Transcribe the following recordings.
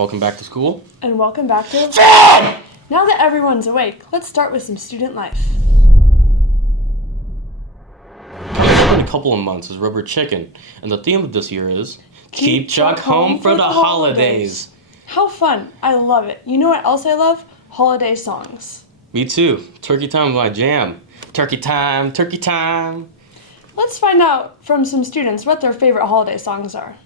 Welcome back to school. And welcome back to... Now that everyone's awake, let's start with some student life. Coming up in a couple of months is Rubber Chicken, and the theme of this year is Keep Chuck Home for the Holidays. How fun. I love it. You know what else I love? Holiday songs. Me too. Turkey Time by Jam. Turkey time, turkey time. Let's find out from some students what their favorite holiday songs are.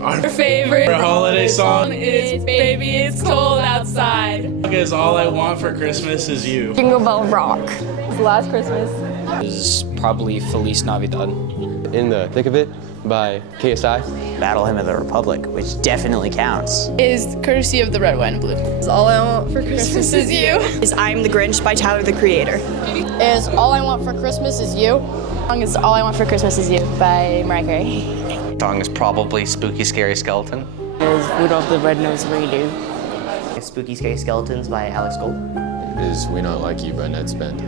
Our favorite holiday song is Baby It's Cold Outside. Is All I Want for Christmas Is You. Jingle Bell Rock. It's Last Christmas. Is probably Feliz Navidad. In the Thick of It by KSI. Battle Hymn of the Republic, which definitely counts. Is Courtesy of the Red, White, and Blue. Is All I Want for Christmas Is You. Is I'm the Grinch by Tyler, the Creator. Is All I Want for Christmas Is You. Song is All I Want for Christmas Is You by Mariah Carey. Song is probably Spooky Scary Skeleton. Is Rudolph the Red-Nosed Reindeer. Spooky Scary Skeletons by Alex Gold. Is We Not Like You by Ned Spend.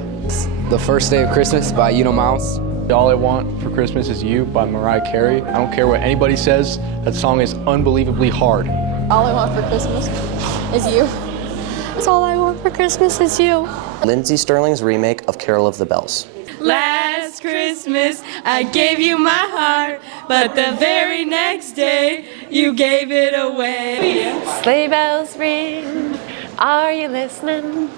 The First Day of Christmas by Mouse. All I Want for Christmas Is You by Mariah Carey. I don't care what anybody says, that song is unbelievably hard. All I Want for Christmas Is You. It's All I Want for Christmas Is You. Lindsey Sterling's remake of Carol of the Bells. Last Christmas, I gave you my heart, but the very next day, you gave it away. Sleigh bells ring, are you listening?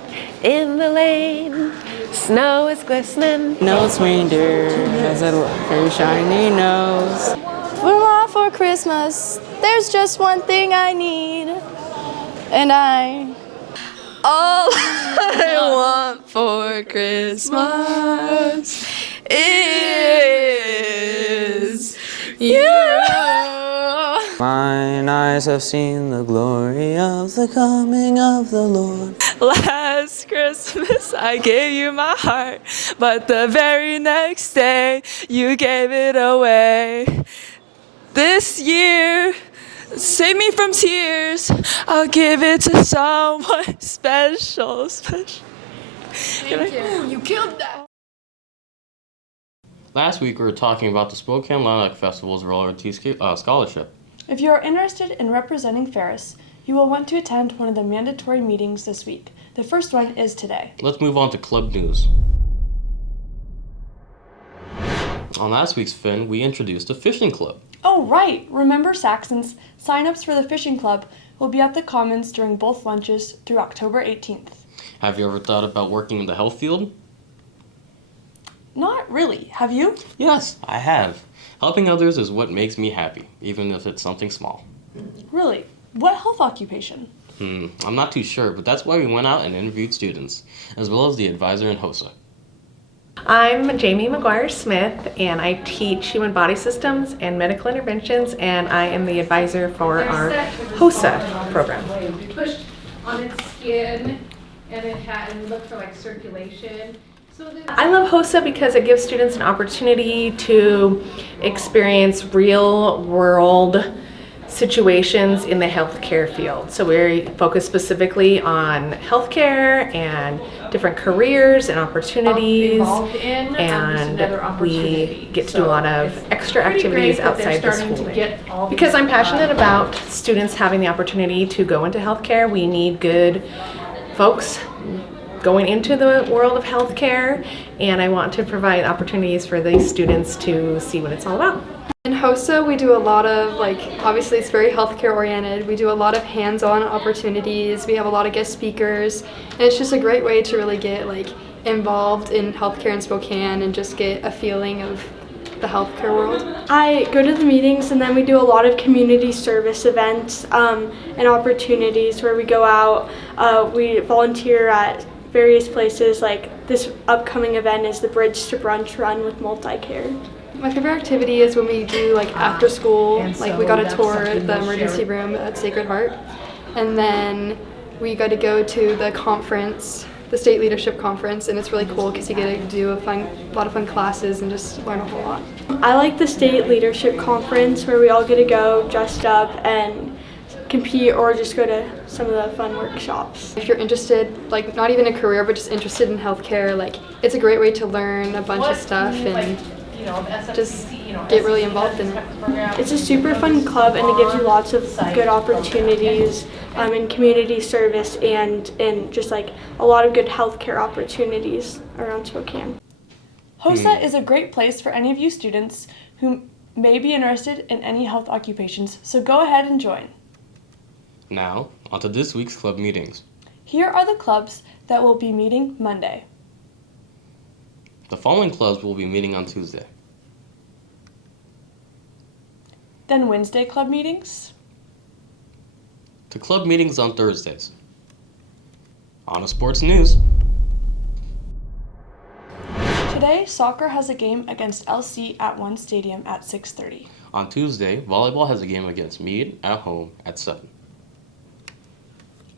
In the lane, snow is glistening. Nose reindeer has a very shiny nose. What I want for Christmas, there's just one thing I need, and all I want for Christmas is you. Mine eyes have seen the glory of the coming of the Lord. Last Christmas, I gave you my heart, but the very next day, you gave it away. This year, save me from tears. I'll give it to someone special. Thank you. You killed that. Last week we were talking about the Spokane Lilac Festival's royalty scholarship. If you are interested in representing Ferris, you will want to attend one of the mandatory meetings this week. The first one is today. Let's move on to club news. On last week's Fin, we introduced a fishing club. Oh, right! Remember, Saxons, sign-ups for the fishing club will be at the Commons during both lunches through October 18th. Have you ever thought about working in the health field? Not really. Have you? Yes, I have. Helping others is what makes me happy, even if it's something small. Really? What health occupation? I'm not too sure, but that's why we went out and interviewed students, as well as the advisor and HOSA. I'm Jamie McGuire Smith, and I teach human body systems and medical interventions, and I am the advisor for our HOSA program. Pushed on its skin, and it looked for like circulation. I love HOSA because it gives students an opportunity to experience real world situations in the healthcare field. So we focus specifically on healthcare and different careers and opportunities, and we get to do a lot of extra activities outside the school day. Because I'm passionate about students having the opportunity to go into healthcare, we need good folks going into the world of healthcare, and I want to provide opportunities for these students to see what it's all about. In HOSA, we do a lot of, obviously it's very healthcare oriented. We do a lot of hands-on opportunities. We have a lot of guest speakers, and it's just a great way to really get involved in healthcare in Spokane and just get a feeling of the healthcare world. I go to the meetings, and then we do a lot of community service events and opportunities where we go out. We volunteer at various places, like this upcoming event is the Bridge to Brunch Run with Multicare. My favorite activity is when we do after school, we got a tour at the emergency room at Sacred Heart, and then we got to go to the conference, the state leadership conference, and it's really cool because you get to do a lot of fun classes and just learn a whole lot. I like the state leadership conference where we all get to go dressed up and compete or just go to some of the fun workshops. If you're interested, not even a career, but just interested in healthcare, it's a great way to learn a bunch of stuff and just get really involved in it. It's a super fun club, and it gives you lots of good opportunities in community service and just a lot of good healthcare opportunities around Spokane. HOSA is a great place for any of you students who may be interested in any health occupations, so go ahead and join. Now, onto this week's club meetings. Here are the clubs that will be meeting Monday. The following clubs will be meeting on Tuesday. Then Wednesday club meetings. The club meetings on Thursdays. On to sports news. Today, soccer has a game against LC at One Stadium at 6:30. On Tuesday, volleyball has a game against Meade at home at 7.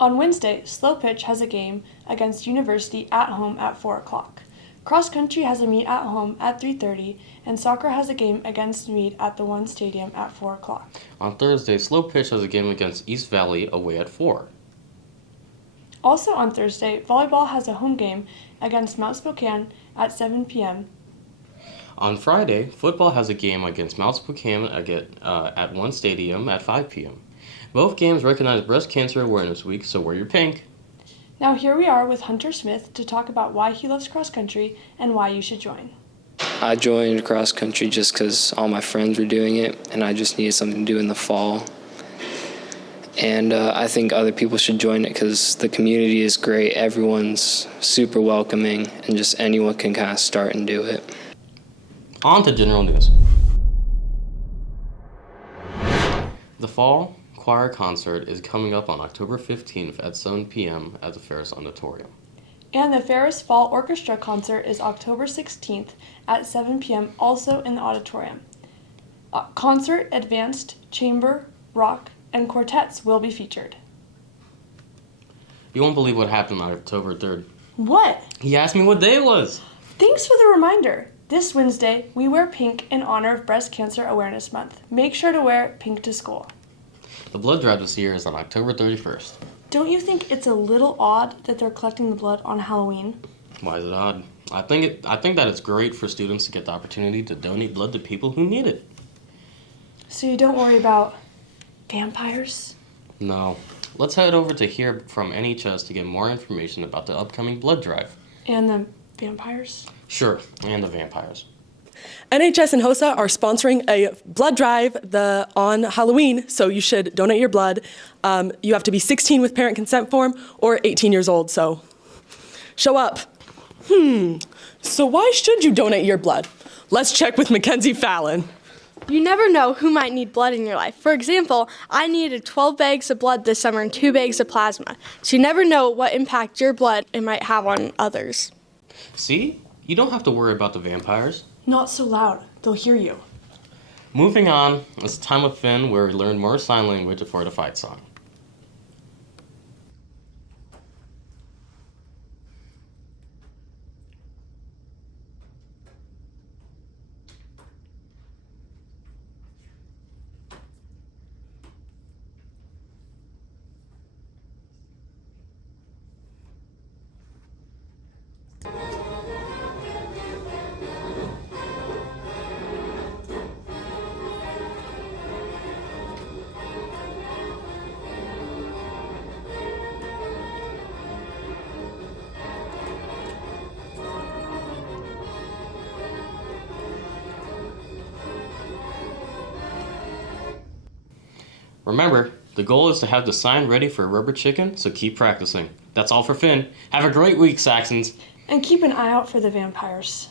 On Wednesday, Slow Pitch has a game against University at home at 4 o'clock. Cross Country has a meet at home at 3:30, and soccer has a game against Meade at the One Stadium at 4 o'clock. On Thursday, Slow Pitch has a game against East Valley away at 4. Also on Thursday, volleyball has a home game against Mount Spokane at 7 p.m. On Friday, football has a game against Mount Spokane at One Stadium at 5 p.m. Both games recognize Breast Cancer Awareness Week, so wear your pink. Now here we are with Hunter Smith to talk about why he loves cross country and why you should join. I joined cross country just because all my friends were doing it, and I just needed something to do in the fall. And I think other people should join it because the community is great. Everyone's super welcoming, and just anyone can kind of start and do it. On to general news. The Fall Choir Concert is coming up on October 15th at 7 p.m. at the Ferris Auditorium. And the Ferris Fall Orchestra Concert is October 16th at 7 p.m. also in the auditorium. Concert, advanced, chamber, rock, and quartets will be featured. You won't believe what happened on October 3rd. What? He asked me what day it was. Thanks for the reminder. This Wednesday, we wear pink in honor of Breast Cancer Awareness Month. Make sure to wear pink to school. The blood drive this year is on October 31st. Don't you think it's a little odd that they're collecting the blood on Halloween? Why is it odd? I think that it's great for students to get the opportunity to donate blood to people who need it. So you don't worry about vampires? No. Let's head over to hear from NHS to get more information about the upcoming blood drive. And the vampires? Sure, and the vampires. NHS and HOSA are sponsoring a blood drive on Halloween, so you should donate your blood. You have to be 16 with parent consent form or 18 years old, so show up. So why should you donate your blood? Let's check with Mackenzie Fallon. You never know who might need blood in your life. For example, I needed 12 bags of blood this summer and 2 bags of plasma. So you never know what impact your blood it might have on others. See? You don't have to worry about the vampires. Not so loud. They'll hear you. Moving on, it's time with Finn where we learn more sign language for the fight song. Remember, the goal is to have the sign ready for a rubber chicken, so keep practicing. That's all for Finn. Have a great week, Saxons. And keep an eye out for the vampires.